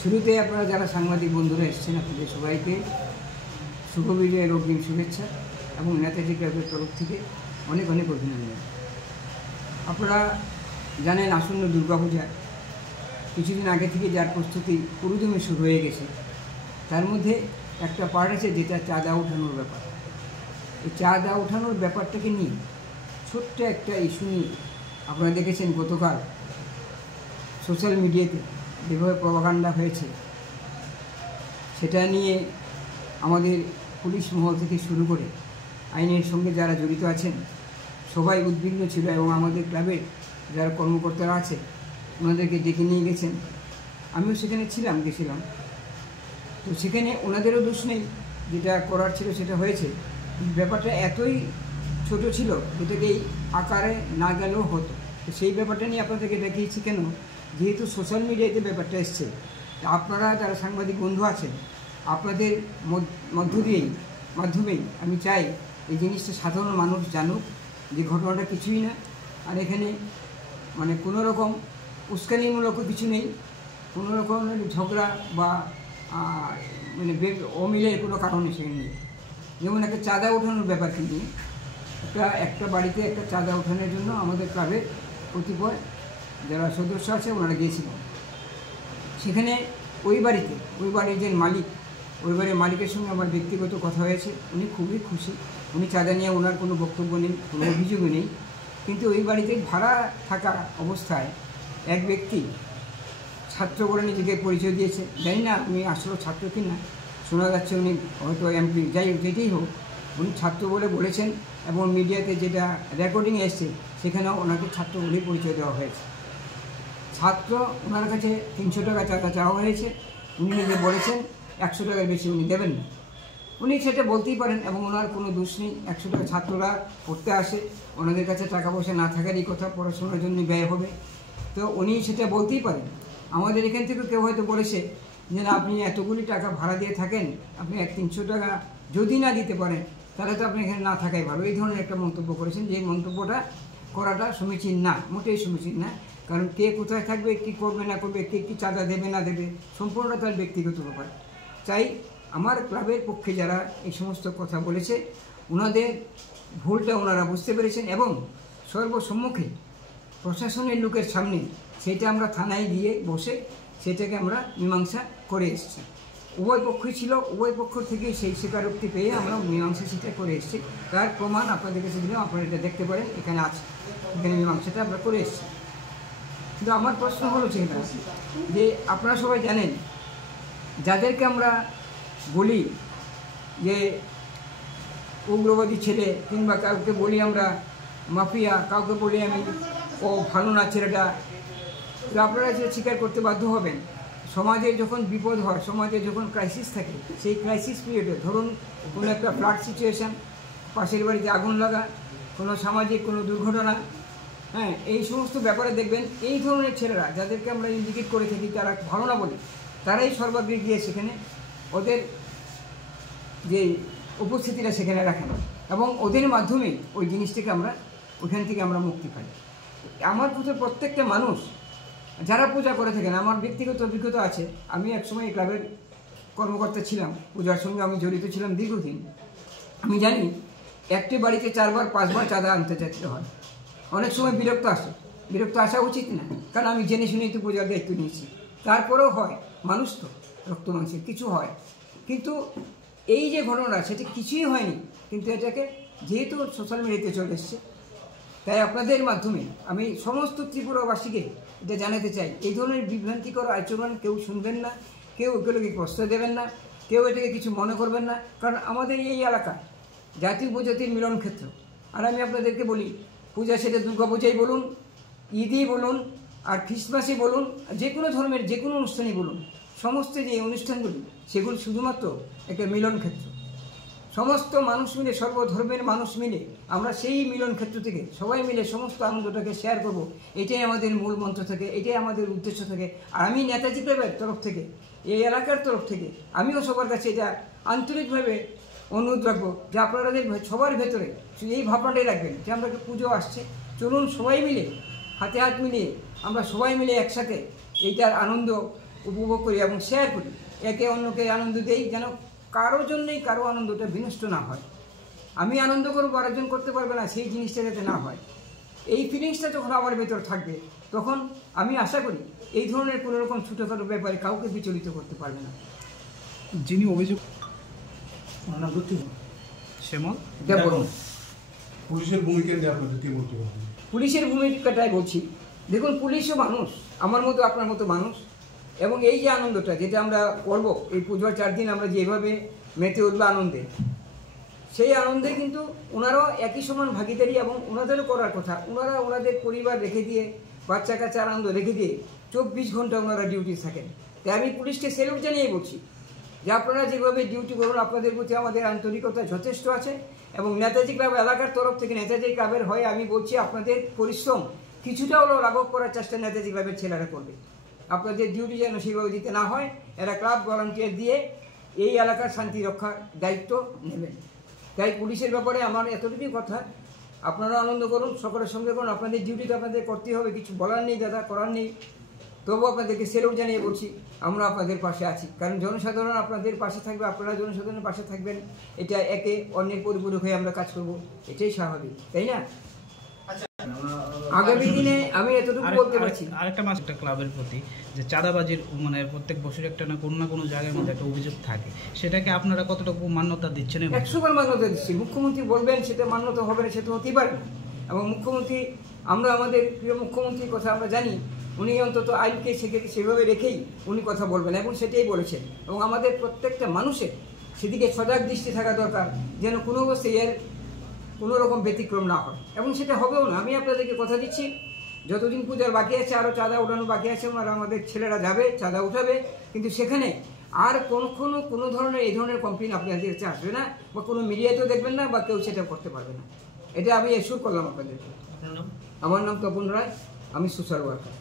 শুরুতে আপনারা যারা সাংবাদিক বন্ধুরা এসেছেন আপনাদের সবাইকে শুভ বিজয়ের অগ্রিম শুভেচ্ছা এবং নেতাজি ক্লাবের তরফ থেকে অনেক অনেক অভিনন্দন। আপনারা জানেন আসন্ন দুর্গাপূজা কিছুদিন আগে থেকে যার প্রস্তুতি পুরোদমে শুরু হয়ে গেছে, তার মধ্যে একটা পার্ট আছে যেটা চাঁদা ওঠানোর ব্যাপার। এই চাঁদা ওঠানোর ব্যাপারটাকে নিয়ে ছোট্ট একটা ইস্যু নিয়ে আপনারা দেখেছেন গতকাল সোশ্যাল মিডিয়াতে যেভাবে প্রপাগান্ডা হয়েছে, সেটা নিয়ে আমাদের পুলিশ মহল থেকে শুরু করে আইনের সঙ্গে যারা জড়িত আছেন সবাই উদ্বিগ্ন ছিল এবং আমাদের ক্লাবের যারা কর্মকর্তারা আছে ওনাদেরকে ডেকে নিয়ে গেছেন। আমিও সেখানে গেছিলাম। তো সেখানে ওনাদেরও দোষ নেই, যেটা করার ছিল সেটা হয়েছে। ব্যাপারটা এতই ছোট ছিল যেটাকে এই আকারে না গেলেও হতো। তো সেই ব্যাপারটা নিয়ে আপনাদেরকে দেখিয়েছি কেন, যেহেতু সোশ্যাল মিডিয়াতে ব্যাপারটা এসছে, আপনারা যারা সাংবাদিক বন্ধু আছেন আপনাদের মাধ্যমেই আমি চাই এই জিনিসটা সাধারণ মানুষ জানুক যে ঘটনাটা কিছুই না। আর এখানে মানে কোনো রকম উস্কানিমূলক কিছু নেই, কোনো রকমের ঝগড়া বা মানে অমিলের কোনো কারণে সেখানে নেই। যেমন একটা চাঁদা ওঠানোর ব্যাপারকে নিয়ে একটা বাড়িতে একটা চাঁদা ওঠানোর জন্য আমাদের ক্লাবের কতিপয় যারা সদস্য আছে ওনারা গিয়েছিলেন। সেখানে ওই বাড়ির যে মালিক, ওই বাড়ির মালিকের সঙ্গে আমার ব্যক্তিগত কথা হয়েছে। উনি খুবই খুশি, উনি চাঁদা নিয়ে ওনার কোনো বক্তব্য নেই, কোনো অভিযোগও নেই। কিন্তু ওই বাড়িতে ভাড়া থাকা অবস্থায় এক ব্যক্তি ছাত্র বলে নিজেকে পরিচয় দিয়েছে। জানি না উনি আসলে ছাত্র কি না, শোনা যাচ্ছে উনি হয়তো এমপি, যাই হোক যেটাই হোক উনি ছাত্র বলে বলেছেন এবং মিডিয়াতে যেটা রেকর্ডিং এসছে সেখানেও ওনাকে ছাত্র বলেই পরিচয় দেওয়া হয়েছে। ছাত্র ওনার কাছে 300 টাকা চাঁদা চাওয়া হয়েছে, উনি নিজে বলেছেন 100 টাকার বেশি উনি দেবেন না। উনি সেটা বলতেই পারেন এবং ওনার কোনো দোষ নেই। 100 টাকা ছাত্ররা পড়তে আসে, ওনাদের কাছে টাকা পয়সা না থাকারই কথা, পড়াশোনার জন্য ব্যয় হবে, তো উনি সেটা বলতেই পারেন। আমাদের এখান থেকে কেউ হয়তো বলেছে যে না আপনি এতগুলি টাকা ভাড়া দিয়ে থাকেন, আপনি 300 টাকা যদি না দিতে পারেন তাহলে তো আপনি এখানে না থাকাই ভালো, এই ধরনের একটা মন্তব্য করেছেন। যে মন্তব্যটা করাটা সমীচীন না, মোটেই সমীচীন না। কারণ কে কোথায় থাকবে, কী করবে না করবে, কে কী চাঁদা দেবে না দেবে, সম্পূর্ণটা তার ব্যক্তিগত ব্যাপার। চাই আমার ক্লাবের পক্ষে যারা এই সমস্ত কথা বলেছে ওনাদের ভুলটা ওনারা বুঝতে পেরেছেন এবং সর্বসম্মুখে প্রশাসনের লোকের সামনে সেটা আমরা থানায় গিয়ে বসে সেটাকে আমরা মীমাংসা করে এসেছি। উভয় পক্ষই ছিল, উভয় পক্ষ থেকে সেই স্বীকারোক্তি পেয়ে আমরা মীমাংসা সেটা করে এসেছি। তার প্রমাণ আপনাদের কাছে দিলাম, আপনারা এটা দেখতে পারেন, এখানে আছে, এখানে মীমাংসাটা আমরা করে এসেছি। কিন্তু আমার প্রশ্ন হলো সেটা যে আপনারা সবাই জানেন যাদেরকে আমরা বলি যে উগ্রবাদী ছেলে কিংবা কাউকে বলি আমরা মাফিয়া, কাউকে বলি আমি ও ভালো না ছেলেটা, তো আপনারা সেটা স্বীকার করতে বাধ্য হবেন। সমাজে যখন বিপদ হয়, সমাজে যখন ক্রাইসিস থাকে, সেই ক্রাইসিস পিরিয়ডে ধরুন কোনো একটা ফ্লাড সিচুয়েশান, পাশের বাড়িতে আগুন লাগা, কোনো সামাজিক কোনো দুর্ঘটনা, হ্যাঁ, এই সমস্ত ব্যাপারে দেখবেন এই ধরনের ছেলেরা যাদেরকে আমরা ইন্ডিকেট করে থাকি তারা ভালো না বলি, তারাই সর্বাগ্রে গিয়ে সেখানে ওদের যে উপস্থিতিটা সেখানে রাখেন এবং ওদের মাধ্যমে ওই জিনিসটাকে আমরা ওইখান থেকে আমরা মুক্তি পাই। আমার প্রত্যেকটা মানুষ যারা পূজা করে থাকেন, আমার ব্যক্তিগত অভিজ্ঞতা আছে। আমি একসময় এই ক্লাবের কর্মকর্তা ছিলাম, পূজার সঙ্গে আমি জড়িত ছিলাম দীর্ঘদিন। আমি জানি একটি বাড়িতে 4বার 5বার চাঁদা আনতে চাইতে হয়। অনেক সময় বিরক্ত আসা উচিত না, কারণ আমি জেনে শুনেই তো পূজার দায়িত্ব নিয়েছি। তারপরেও হয়, মানুষ তো রক্ত মাংসের কিছু হয়, কিন্তু এই যে ঘটনা সেটি কিছুই হয়নি। কিন্তু এটাকে যেহেতু সোশ্যাল মিডিয়াতে চলে এসছে, তাই আপনাদের মাধ্যমে আমি সমস্ত ত্রিপুরাবাসীকে এটা জানাতে চাই, এই ধরনের বিভ্রান্তিকর আচরণ কেউ শুনবেন না, কেউ এগুলোকে প্রশ্রয় দেবেন না, কেউ এটাকে কিছু মনে করবেন না। কারণ আমাদের এই এলাকা জাতি উপজাতির মিলন ক্ষেত্র। আর আমি আপনাদেরকে বলি, পূজা সেটা দুর্গাপূজাই বলুন, ঈদই বলুন, আর খ্রিসমাসই বলুন, যে কোনো ধর্মের যে কোনো অনুষ্ঠানই বলুন, সমস্ত যে অনুষ্ঠানগুলি সেগুলো শুধুমাত্র একটা মিলন ক্ষেত্র। সমস্ত মানুষ মিলে, সর্বধর্মের মানুষ মিলে আমরা সেই মিলন ক্ষেত্র থেকে সবাই মিলে সমস্ত আনন্দটাকে শেয়ার করব, এটাই আমাদের মূল মন্ত্র থেকে, এটাই আমাদের উদ্দেশ্য থেকে। আর আমি নেতাজি ক্লাবের তরফ থেকে, এই এলাকার তরফ থেকে আমিও সবার কাছে এটা আন্তরিকভাবে অনুরোধ রাখবো যে আপনাদের সবার ভেতরে এই ভাবনাটাই রাখবেন যে আমরা একটা পুজো আসছে, চলুন সবাই মিলে হাতে হাত মিলিয়ে আমরা সবাই মিলে একসাথে এইটার আনন্দ উপভোগ করি এবং শেয়ার করি, একে অন্যকে আনন্দ দেই, যেন কারোর জন্যই কারো আনন্দটা বিনষ্ট না হয়। আমি আনন্দ করবো, আরেকজন করতে পারবে না, সেই জিনিসটা যাতে না হয়। এই ফিলিংসটা যখন আমার ভেতর থাকবে তখন আমি আশা করি এই ধরনের কোনো রকম ছোটোখাটো ব্যাপারে কাউকে বিচলিত করতে পারবে না। যিনি অভিযোগ পুলিশের ভূমিকা নিয়ে আপনাদের কি বলতে পারবেন? পুলিশের ভূমিকাটাই বলছি। দেখুন, পুলিশও মানুষ, আমার মতো আপনার মতো মানুষ, এবং এই যে আনন্দটা যেটা আমরা করব এই পুজোর 4 দিন আমরা যেভাবে মেতে উঠবো আনন্দে, সেই আনন্দে কিন্তু ওনারাও একই সমান ভাগিদারি এবং ওনাদেরও করার কথা। ওনারা ওনাদের পরিবার রেখে দিয়ে, বাচ্চা কাচ্চা আনন্দ রেখে দিয়ে 24 ঘন্টা ওনারা ডিউটি থাকেন। তাই আমি পুলিশকে স্যালুট জানিয়ে বলছি যে আপনারা যেভাবে ডিউটি করুন, আপনাদের প্রতি আমাদের আন্তরিকতা যথেষ্ট আছে। এবং নেতাজি ক্লাব এলাকার তরফ থেকে নেতাজি ক্লাবের হয়ে আমি বলছি, আপনাদের পরিশ্রম কিছুটা হলেও লাঘব করার চেষ্টা নেতাজি ক্লাবের ছেলেরা করবে। আপনাদের ডিউটি যেন সেভাবে দিতে না হয়, এরা ক্লাব ভলান্টিয়ার দিয়ে এই এলাকার শান্তি রক্ষার দায়িত্ব নেবেন। তাই পুলিশের ব্যাপারে আমার এতটুকুই কথা, আপনারা আনন্দ করুন, সকলের সঙ্গে করুন, আপনাদের ডিউটিতে আপনাদের করতে হবে, কিছু বলার নেই দাদা, করার নেই। তবু আপনাদেরকে স্যালুট জানিয়ে বলছি, আমরা আপনাদের পাশে আছি। কারণ জনসাধারণ আপনাদের পাশে থাকবে, আপনারা জনসাধারণের পাশে থাকবেন, এটা একে অন্যের পরিপূরক হয়ে আমরা কাজ করব, এটাই স্বাভাবিক, তাই না? আগামী দিনে আমি এতটুকু বলতে পারছি। আরেকটা মাস একটা ক্লাবের প্রতি যে চাঁদাবাজির মানে প্রত্যেক বছর একটা না কোনো জায়গার মধ্যে একটা অভিযোগ থাকে, সেটাকে আপনারা কতটুকু মান্যতা দিচ্ছেন? 100বার মান্যতা দিচ্ছি। মুখ্যমন্ত্রী বলবেন সেটা মান্যতা হবে না, সেটা হতেই পারে না। এবং মুখ্যমন্ত্রী, আমরা আমাদের প্রিয় মুখ্যমন্ত্রীর কথা আমরা জানি, উনি অন্তত আইনকে সেভাবে রেখেই উনি কথা বলবেন এবং সেটাই বলেছেন। এবং আমাদের প্রত্যেকটা মানুষের সেদিকে সজাগ দৃষ্টি থাকা দরকার, যেন কোনো অবস্থায় এর কোনো রকম ব্যতিক্রম না হয়, এবং সেটা হবেও না। আমি আপনাদেরকে কথা দিচ্ছি, যতদিন পূজার বাকি আছে, আরও চাঁদা উঠানো বাকি আছে, ওনারা আমাদের ছেলেরা যাবে, চাঁদা উঠাবে, কিন্তু সেখানে আর কোনো ধরনের এই ধরনের কমপ্লেন আপনাদের কাছে আসবে না, বা কোনো মিডিয়াতেও দেখবেন না, বা কেউ সেটা করতে পারবে না। এটা আমি এসুর করলাম আপনাদেরকে। আমার নাম তপন রায়, আমি সোশ্যাল ওয়ার্কার।